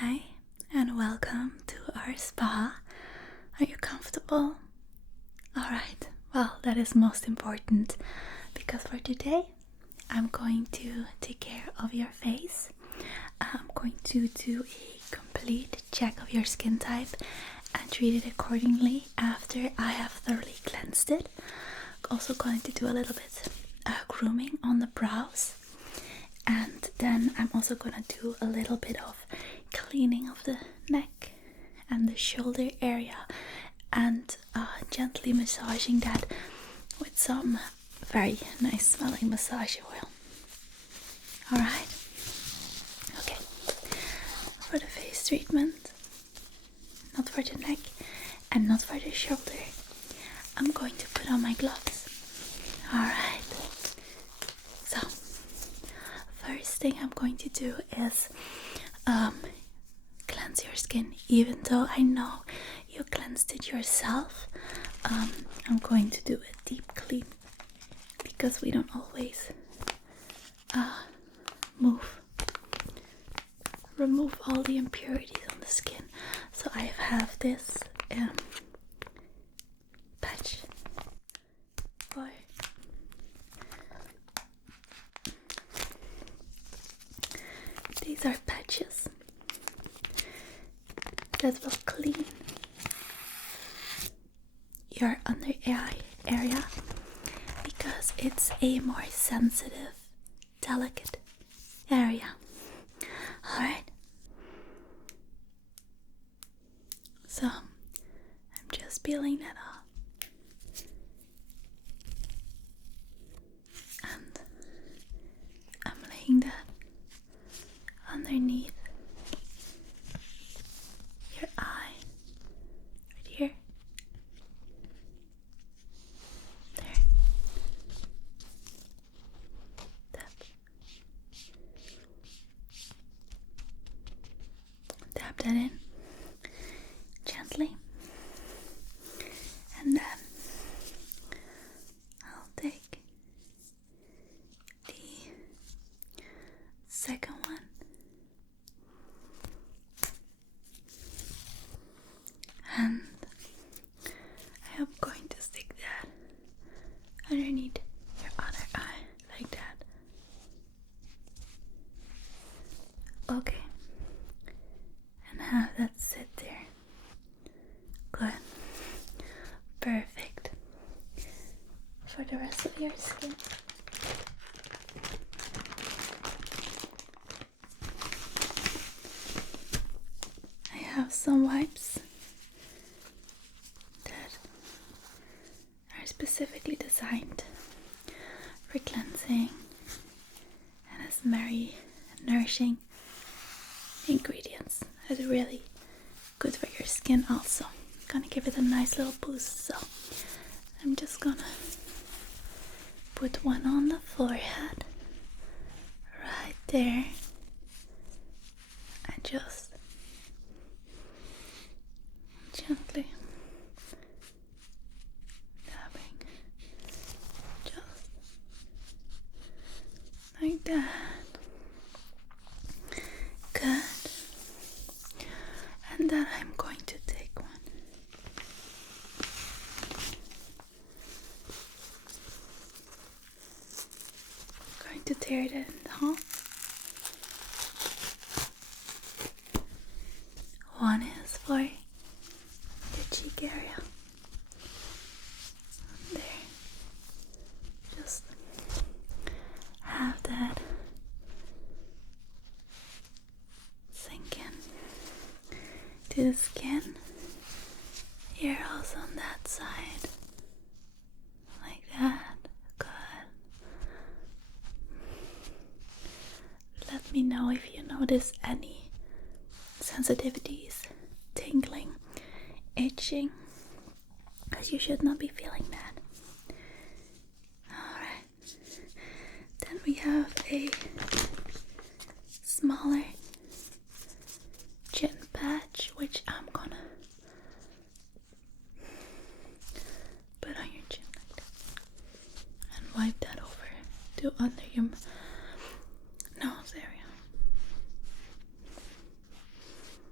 Hi, and welcome to our spa. Are you comfortable? Alright, well, that is most important because for today I'm going to take care of your face. I'm going to do a complete check of your skin type and treat it accordingly after I have thoroughly cleansed it. I'm also going to do a little bit grooming on the brows. And then I'm also gonna do a little bit of cleaning of the neck and the shoulder area and gently massaging that with some very nice smelling massage oil. Alright? Okay. For the face treatment, not for the neck and not for the shoulder, I'm going to put on my gloves. Alright. So, first thing I'm going to do is cleanse your skin. Even though I know you cleansed it yourself, I'm going to do a deep clean because we don't always remove all the impurities on the skin. So I have this patch for these are patches that will clean your under eye area because it's a more sensitive, delicate area. Alright? So, I'm just peeling that off. And I'm laying that underneath your eye, right here, there, tap that in gently, and then I'll take the second one and I am going to stick that underneath your other eye like that. Okay, and have that sit there. Good. Perfect. For the rest of your skin, I have some wipes that are specifically designed for cleansing and has very nourishing ingredients. It's really good for your skin also. Gonna give it a nice little boost, so I'm just gonna put one on the forehead right there and just gently dabbing just like that. Good. And then I'm going to take one. I'm going to tear that in half. One is for the cheek area. There. Just have that sink in to the skin. Here also on that side. Like that. Good. Let me know if you notice any sensitivities, tingling, itching, because you should not be feeling that. Alright. Then we have a smaller chin patch, which I'm gonna put on your chin like that and wipe that over to under your nose area.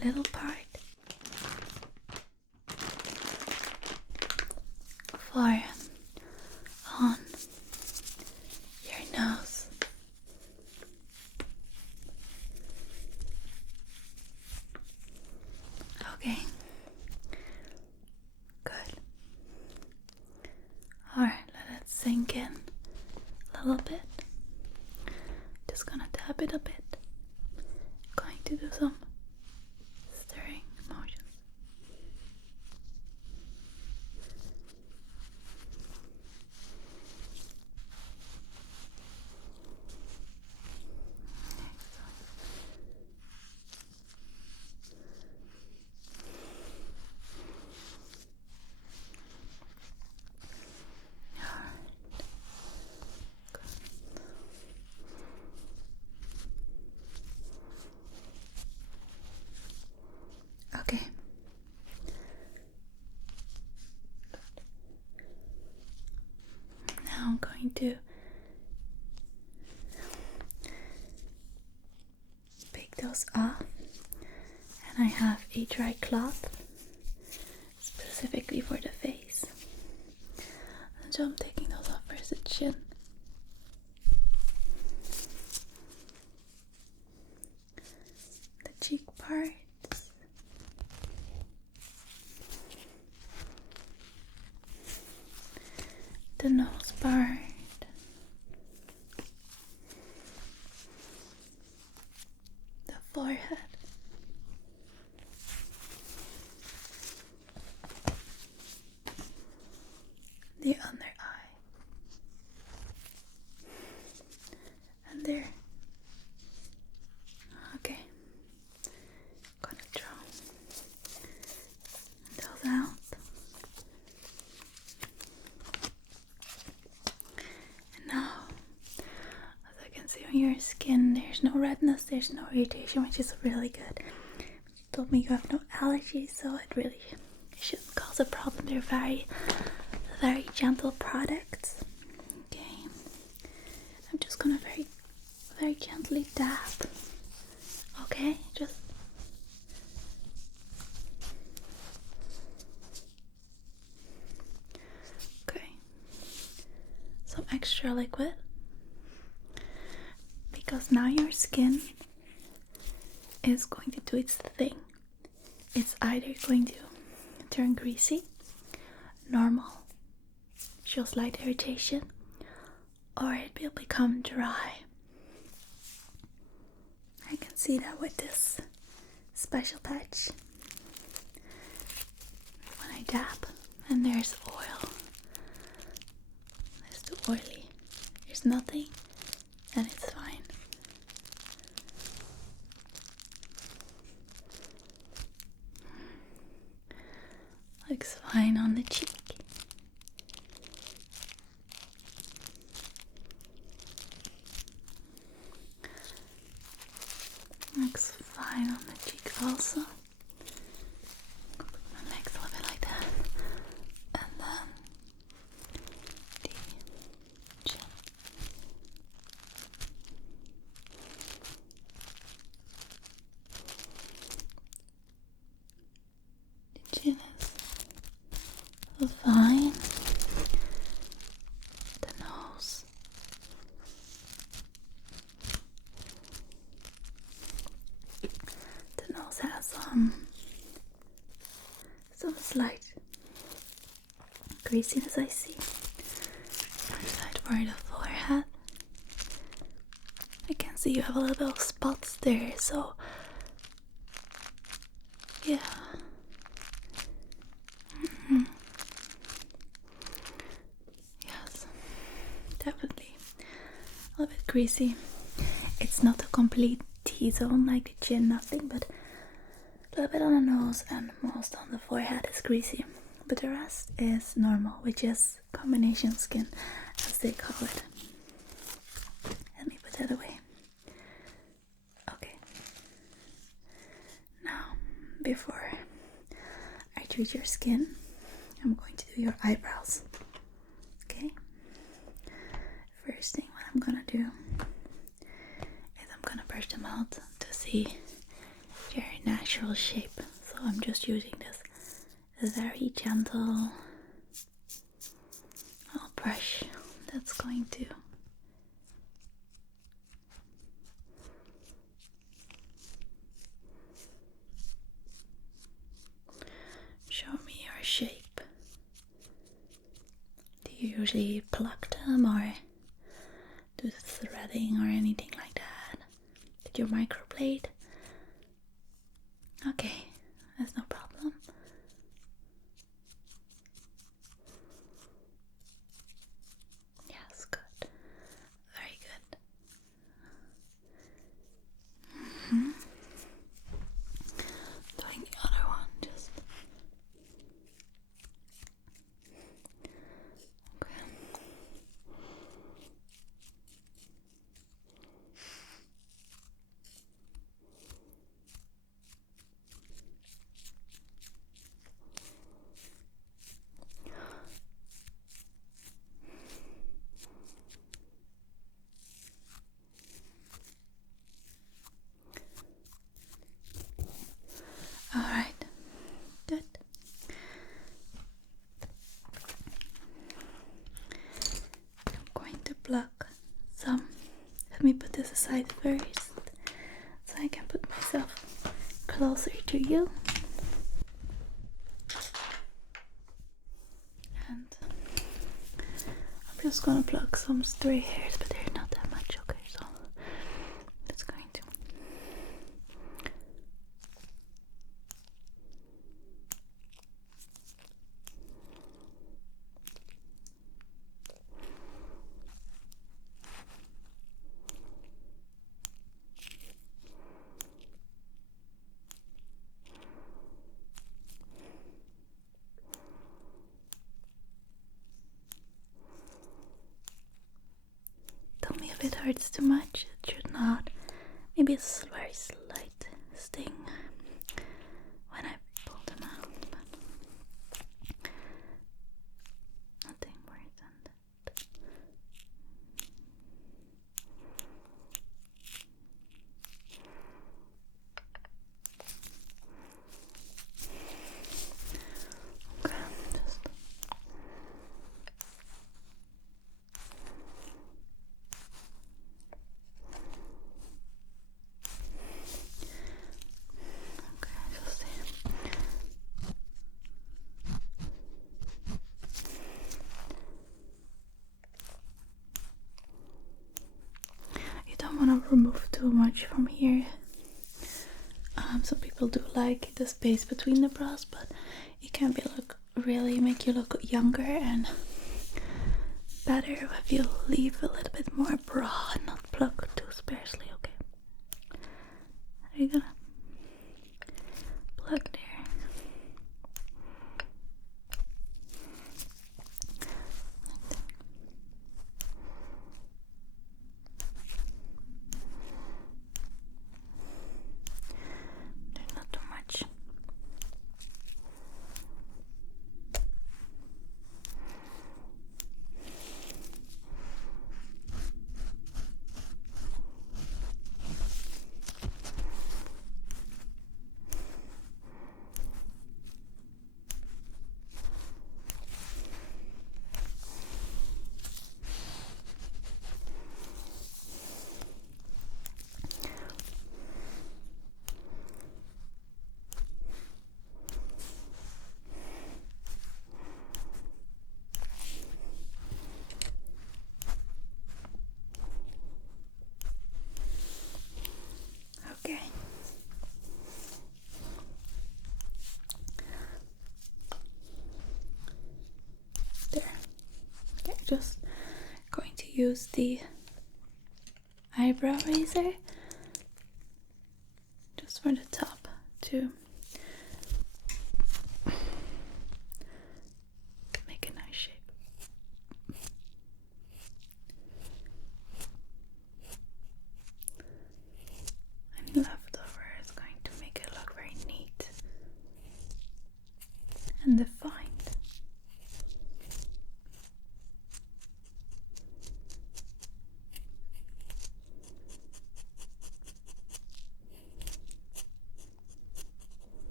little part for on your nose. Okay, good. Alright, let it sink in a little bit. Just gonna tap it a bit. Going to do some stirring motions. Okay. Now I'm going to pick those off, and I have a dry cloth specifically for the face. And so I'm taking those off for the chin. The cheek part. The nose part, the forehead, the under eye, and there. Okay, gonna draw those out. Your skin, there's no redness, there's no irritation, which is really good. You told me you have no allergies, so it really shouldn't cause a problem. They're very, very gentle products. Okay, I'm just gonna very, very gently dab. Okay, just okay. Some extra liquid. Because now your skin is going to do its thing. It's either going to turn greasy, normal, show slight irritation, or it will become dry. I can see that with this special patch. When I dab, and there's oil. There's too oily. There's nothing, and it's fine. Looks fine on the cheek. Looks fine on the cheek also. Put my legs a little bit like that. And then the chin. The chin is fine. The nose. The nose has some slight greasiness I see. Side for the forehead. I can see you have a little bit of spots there, so yeah. Yes, definitely a little bit greasy. It's not a complete T-zone like the chin, nothing, but a little bit on the nose and most on the forehead is greasy. But the rest is normal, which is combination skin, as they call it. Let me put that away. Okay. Now, before I treat your skin, I'm going to do your eyebrows. Okay? First thing what I'm gonna do is I'm gonna brush them out to see your natural natural shape. So I'm just using this very gentle little brush that's going to show me your shape. Do you usually pluck them or do the threading or anything like that? Did you microblade? Okay, that's no problem. Yes, good. Very good. Doing the other one, just. Okay. All right, good. I'm going to pluck some. Let me put this aside first so I can put myself closer to you. And I'm just gonna pluck some stray hairs, but they're not that much, okay? So it's going to. Tell me if it hurts too much. It should not. Maybe it's very slight sting when I pull them out, but nothing worse than that. Okay, just. You don't want to remove too much from here. Some people do like the space between the brows, but it can be really make you look younger and better if you leave a little bit more brow and not pluck too sparsely. Okay. Are you gonna pluck there? Not too much. Okay. There. Okay, just going to use the eyebrow razor just for the top to make a nice shape. And leftover is going to make it look very neat and defined.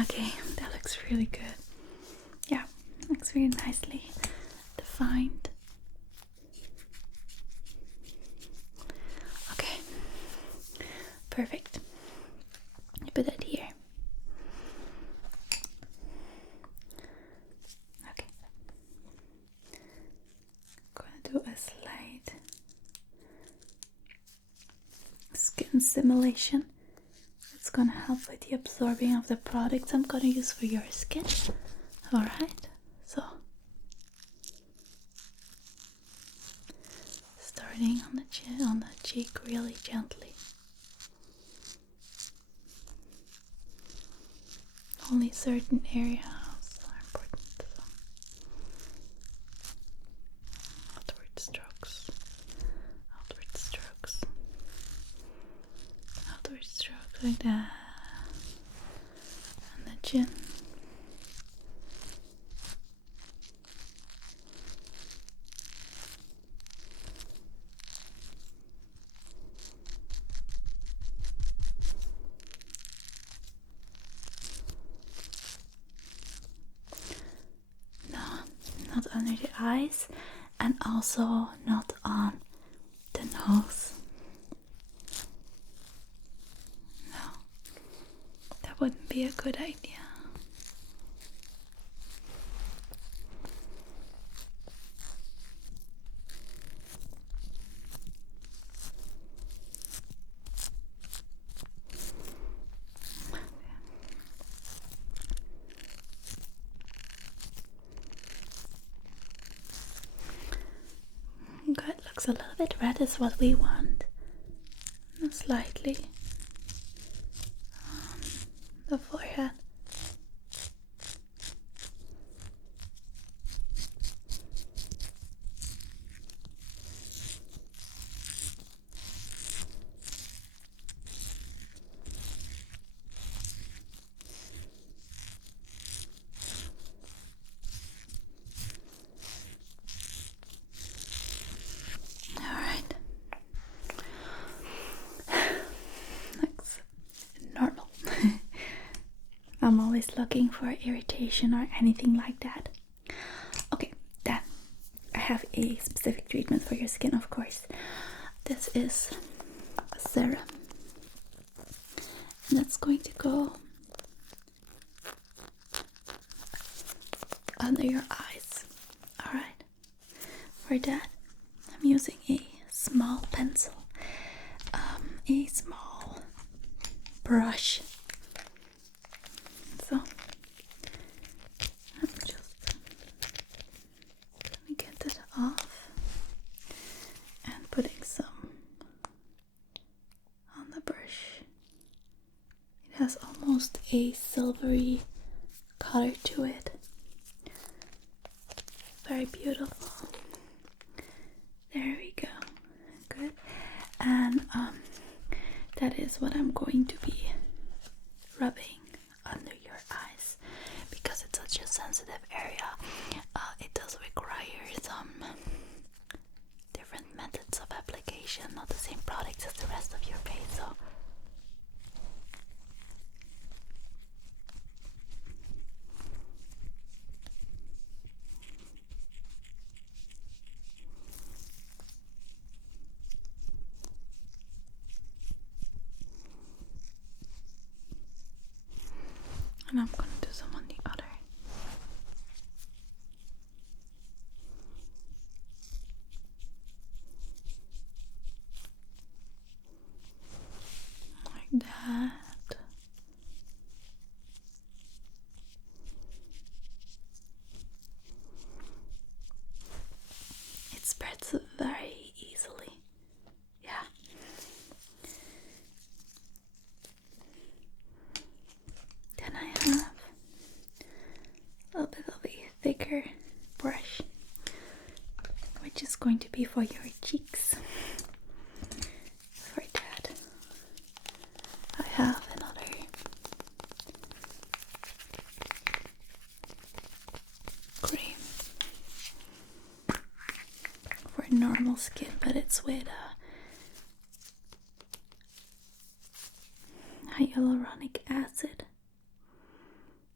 Okay, that looks really good. Yeah, looks really nicely defined. Okay, perfect. Put that here. Okay. I'm gonna do a slight skin simulation. It's gonna help with the absorbing of the products I'm gonna use for your skin. Alright, so starting on the chin, on the cheek, really gently. Only certain areas are important. Outward strokes, outward strokes, outward strokes like that, and the chin. Not under the eyes, and also not on the nose. No, that wouldn't be a good idea. Good, looks a little bit red is what we want. Slightly on the forehead. Alright. Looks normal. I'm always looking for irritation or anything like that. Okay, then I have a specific treatment for your skin, of course. This is a serum, and that's going to go under your eyes. Alright, for that I'm using a small pencil, a small brush. So I'm just gonna get it off and putting some on the brush. It has almost a silvery color to it. Very beautiful. There we go. Good. And that is what I'm going to be rubbing under your eyes, because it's such a sensitive area. It does require some different methods of application, not the same products as the rest of your face. So and I'm gonna do some on the other. Like that. It spreads very easily. Yeah. Then I have a little bit of a thicker brush, which is going to be for your cheeks. For that, I have another cream for normal skin, but it's with hyaluronic acid.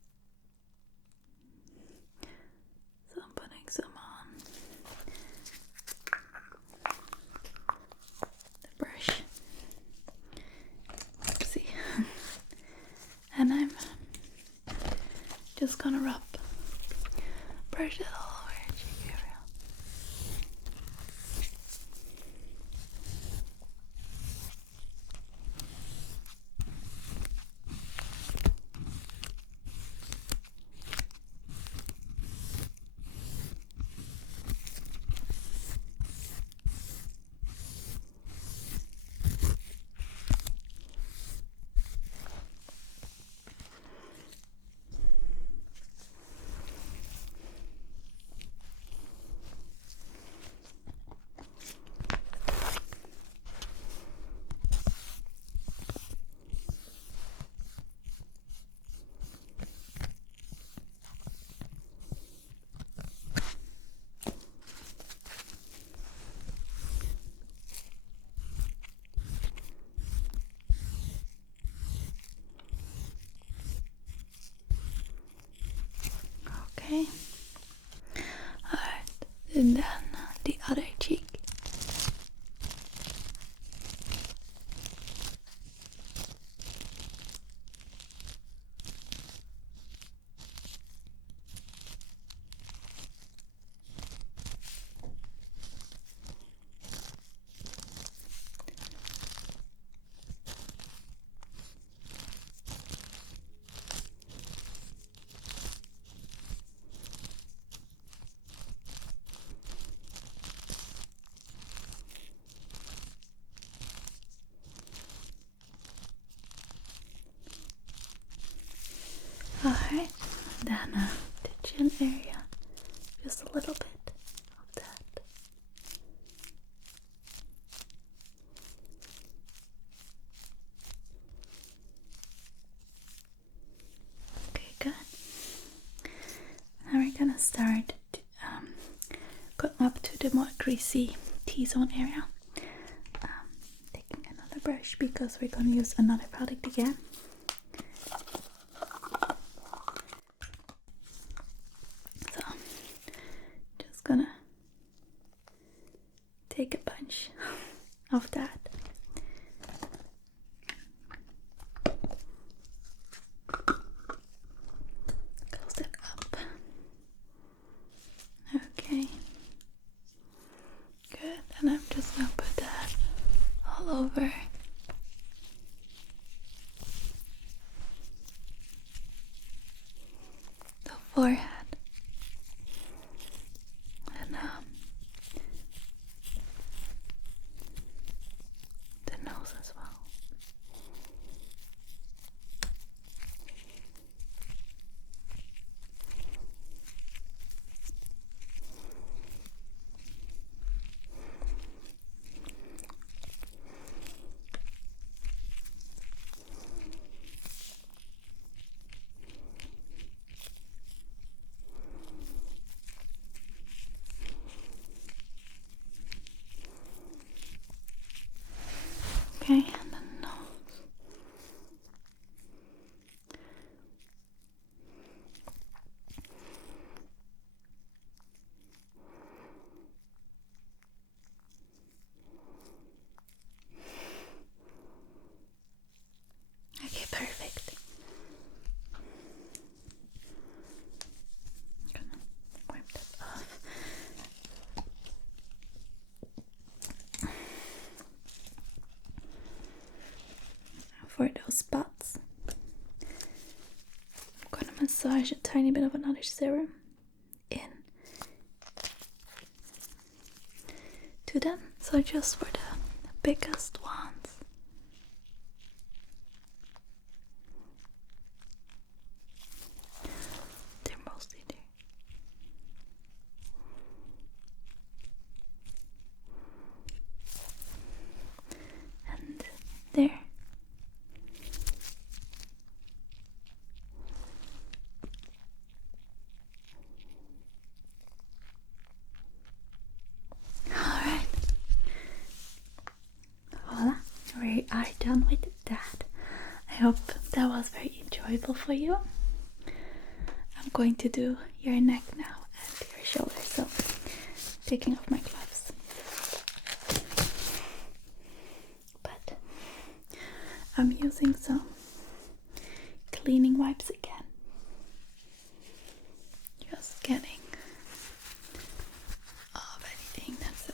just gonna brush it all over your cheek area. Okay. Alright, and then the other cheek. Alright, then the chin area, just a little bit of that. Okay, good. Now we're gonna start to go up to the more greasy T-zone area. Taking another brush because we're gonna use another product again. Gonna take a bunch of that. Close it up. Okay. Good. And I'm just gonna put that all over the forehead. The nose as well. Okay, and the nose. Okay, perfect. I'm gonna wipe that off. For those spots, I'm gonna massage a tiny bit of another serum in to them. So just for the biggest ones. They're mostly there. And there. We are done with that. I hope that was very enjoyable for you. I'm going to do your neck now and your shoulders, so taking off my gloves. But I'm using some cleaning wipes again.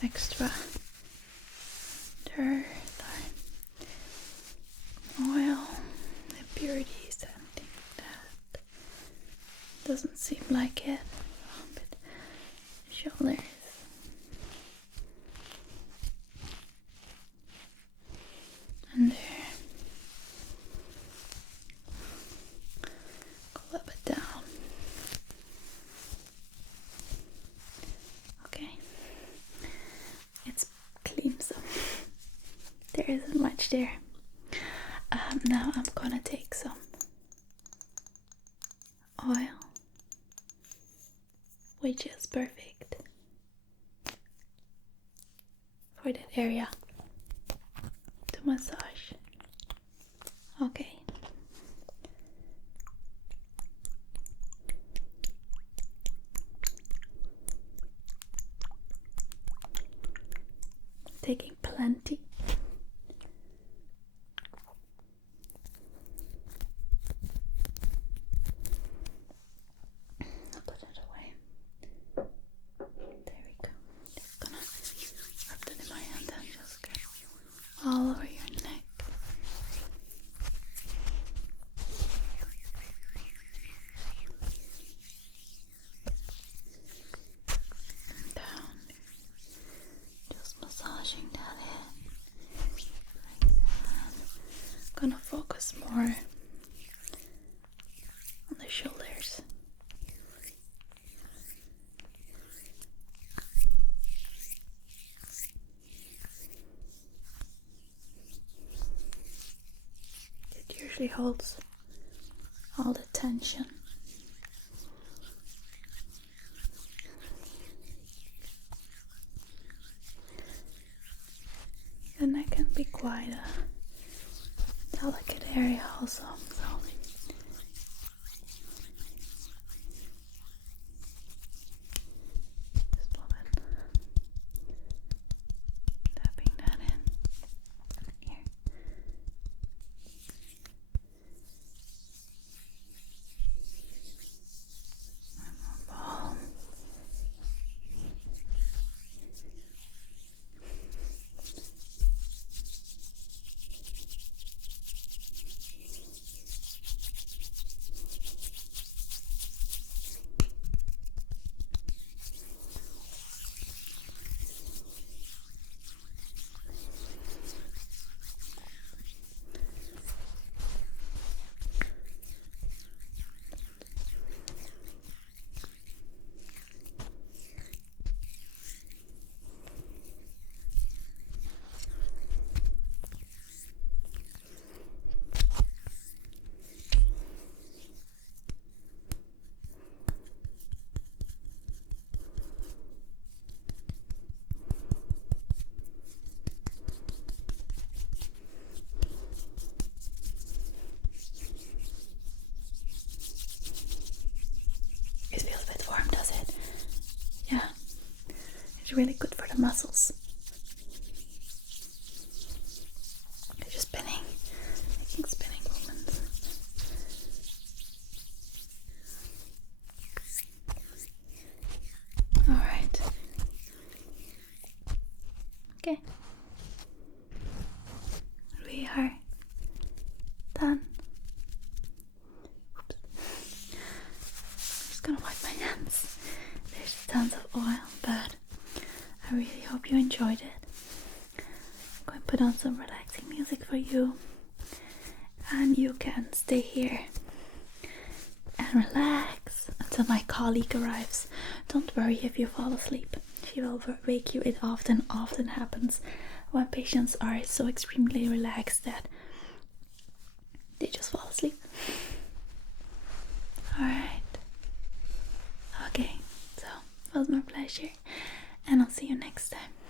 extra dirt or oil, impurities, anything like that. Doesn't seem like it. But shoulders. And there. Go a little bit down. Okay. It's clean, so there isn't much there. Now I'm gonna take some oil, which is perfect for that area to massage. Okay. Taking plenty. I'll put it away. There we go. Just gonna rub that in my hand and just get all over your neck. And down. Just massaging that in. I'm gonna focus more on the shoulders. It usually holds all the tension. The neck can be quite a delicate area also, so just love it. Tapping that in here. And one ball. It feels a bit warm, does it? Yeah. It's really good for the muscles. You're just spinning, making spinning movements. Alright. Okay. We are done. Oops. I'm just gonna wipe my hands. There's tons of oil, but I really hope you enjoyed it. I'm going to put on some relaxing music for you, and you can stay here and relax until my colleague arrives. Don't worry if you fall asleep. She will wake you. It often happens when patients are so extremely relaxed that they just fall asleep. Alright. Okay, so it was my pleasure, and I'll see you next time.